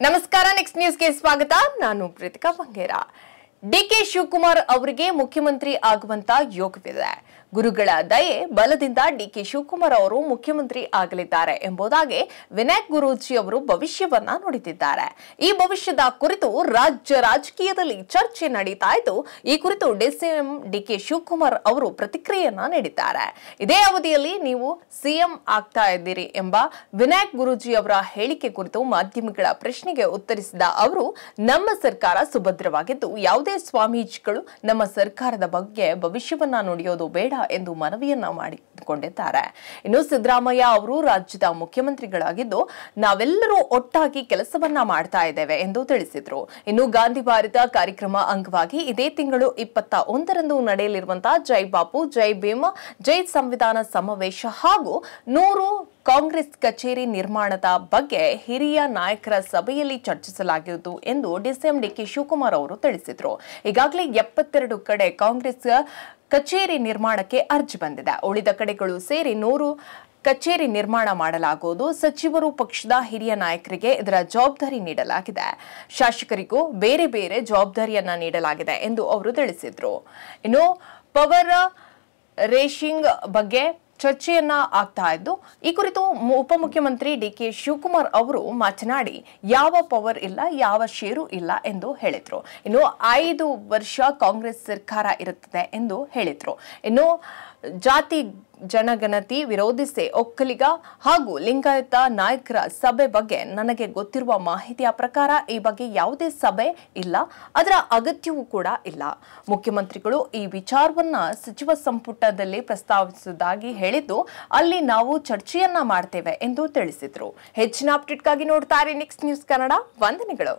ನಮಸ್ಕಾರ ನೆಕ್ಸ್ಟ್ ನ್ಯೂಸ್ಗೆ ಸ್ವಾಗತ ನಾನು ಪ್ರೀತಿಕಾ ಬಂಗೇರ ಡಿಕೆ ಶಿವಕುಮಾರ್ ಅವರಿಗೆ ಮುಖ್ಯಮಂತ್ರಿ ಆಗುವಂತ ಯೋಗವಿದೆ ಗುರುಗಳ ದಯೆ ಬಲದಿಂದ ಡಿಕೆ ಶಿವಕುಮಾರ್ ಅವರು ಮುಖ್ಯಮಂತ್ರಿ ಆಗಲಿದ್ದಾರೆ ಎಂಬುದಾಗಿ ವಿನಾಯಕ್ ಗುರೂಜಿ ಅವರು ಭವಿಷ್ಯವನ್ನ ನುಡಿದಿದ್ದಾರೆ ಈ ಭವಿಷ್ಯದ ಕುರಿತು ರಾಜ್ಯ ರಾಜಕೀಯದಲ್ಲಿ ಚರ್ಚೆ ನಡೀತಾ ಇದ್ದು ಈ ಕುರಿತು ಡಿಸಿಎಂ ಡಿಕೆ ಶಿವಕುಮಾರ್ ಅವರು ಪ್ರತಿಕ್ರಿಯೆಯನ್ನ ನೀಡಿದ್ದಾರೆ ಇದೇ ಅವಧಿಯಲ್ಲಿ ನೀವು ಸಿಎಂ ಆಗ್ತಾ ಇದ್ದೀರಿ ಎಂಬ ವಿನಾಯಕ್ ಗುರೂಜಿ ಅವರ ಹೇಳಿಕೆ ಕುರಿತು ಮಾಧ್ಯಮಗಳ ಪ್ರಶ್ನೆಗೆ ಉತ್ತರಿಸಿದ ಅವರು ನಮ್ಮ ಸರ್ಕಾರ ಸುಭದ್ರವಾಗಿದ್ದು ಯಾವುದೇ ಸ್ವಾಮೀಜಿಗಳು ನಮ್ಮ ಸರ್ಕಾರದ ಬಗ್ಗೆ ಭವಿಷ್ಯವನ್ನ ನುಡಿಯೋದು ಬೇಡ ಎಂದು ಮನವಿಯನ್ನ ಮಾಡಿಕೊಂಡಿದ್ದಾರೆ ಇನ್ನು ಸಿದ್ದರಾಮಯ್ಯ ಅವರು ರಾಜ್ಯದ ಮುಖ್ಯಮಂತ್ರಿಗಳಾಗಿದ್ದು ನಾವೆಲ್ಲರೂ ಒಟ್ಟಾಗಿ ಕೆಲಸವನ್ನ ಮಾಡ್ತಾ ಇದ್ದೇವೆ ಎಂದು ತಿಳಿಸಿದ್ರು ಇನ್ನು ಗಾಂಧಿ ಭಾರತ ಕಾರ್ಯಕ್ರಮ ಅಂಗವಾಗಿ ಇದೇ ತಿಂಗಳು 21ರಂದು ನಡೆಯಲಿರುವಂತಹ ಜೈ ಬಾಪು ಜೈ ಭೀಮ್ ಜೈ ಸಂವಿಧಾನ ಸಮಾವೇಶ ಹಾಗೂ 100 ಕಾಂಗ್ರೆಸ್ ಕಚೇರಿ ನಿರ್ಮಾಣದ ಬಗ್ಗೆ ಹಿರಿಯ ನಾಯಕರ ಸಭೆಯಲ್ಲಿ ಚರ್ಚಿಸಲಾಗಿತ್ತು ಎಂದು ಡಿಸಿಎಂ ಡಿಕೆ ಶಿವಕುಮಾರ್ ಅವರು ತಿಳಿಸಿದರು ಈಗಾಗಲೇ 72 ಕಡೆ ಕಾಂಗ್ರೆಸ್ ಕಚೇರಿ ನಿರ್ಮಾಣಕ್ಕೆ ಅರ್ಜಿ ಬಂದಿದೆ ಉಳಿದ ಕಡೆಗಳು ಸೇರಿ 100 ಕಚೇರಿ ನಿರ್ಮಾಣ ಮಾಡಲಾಗುವುದು ಸಚಿವರು ಪಕ್ಷದ ಹಿರಿಯ ನಾಯಕರಿಗೆ ಇದರ ಜವಾಬ್ದಾರಿ ನೀಡಲಾಗಿದೆ ಶಾಸಕರಿಗೂ ಬೇರೆ ಬೇರೆ ಜವಾಬ್ದಾರಿಯನ್ನ ನೀಡಲಾಗಿದೆ ಎಂದು ಅವರು ತಿಳಿಸಿದರು ಇನ್ನು ಪವರ್ ರೇಷಿಂಗ್ ಬಗ್ಗೆ ಚರ್ಚೆಯನ್ನ ಆಗ್ತಾ ಇದ್ದು ಈ ಕುರಿತು ಉಪಮುಖ್ಯಮಂತ್ರಿ ಡಿಕೆ ಶಿವಕುಮಾರ್ ಅವರು ಮಾತನಾಡಿ ಯಾವ ಪವರ್ ಇಲ್ಲ ಯಾವ ಷೇರು ಇಲ್ಲ ಎಂದು ಹೇಳಿದ್ರು ಇನ್ನು 5 ವರ್ಷ ಕಾಂಗ್ರೆಸ್ ಸರ್ಕಾರ ಇರುತ್ತದೆ ಎಂದು ಹೇಳಿದ್ರು ಇನ್ನು ಜಾತಿ ಜನಗಣತಿ ವಿರೋಧಿಸಿ ಒಕ್ಕಲಿಗ ಹಾಗೂ ಲಿಂಗಾಯತ ನಾಯಕರ ಸಭೆ ಬಗ್ಗೆ ನನಗೆ ಗೊತ್ತಿರುವ ಮಾಹಿತಿಯ ಪ್ರಕಾರ ಈ ಬಗ್ಗೆ ಯಾವುದೇ ಸಭೆ ಇಲ್ಲ ಅದರ ಅಗತ್ಯವೂ ಕೂಡ ಇಲ್ಲ ಮುಖ್ಯಮಂತ್ರಿಗಳು ಈ ವಿಚಾರವನ್ನ ಸಚಿವ ಸಂಪುಟದಲ್ಲಿ ಪ್ರಸ್ತಾವಿಸುವುದಾಗಿ ಹೇಳಿದ್ದು ಅಲ್ಲಿ ನಾವು ಚರ್ಚೆಯನ್ನ ಮಾಡ್ತೇವೆ ಎಂದು ತಿಳಿಸಿದ್ರು ಹೆಚ್ಚಿನ ಅಪ್ಡೇಟ್ಗಾಗಿ ನೋಡ್ತಾರೆ ನೆಕ್ಸ್ಟ್ ನ್ಯೂಸ್ ಕನ್ನಡ ವಂದನೆಗಳು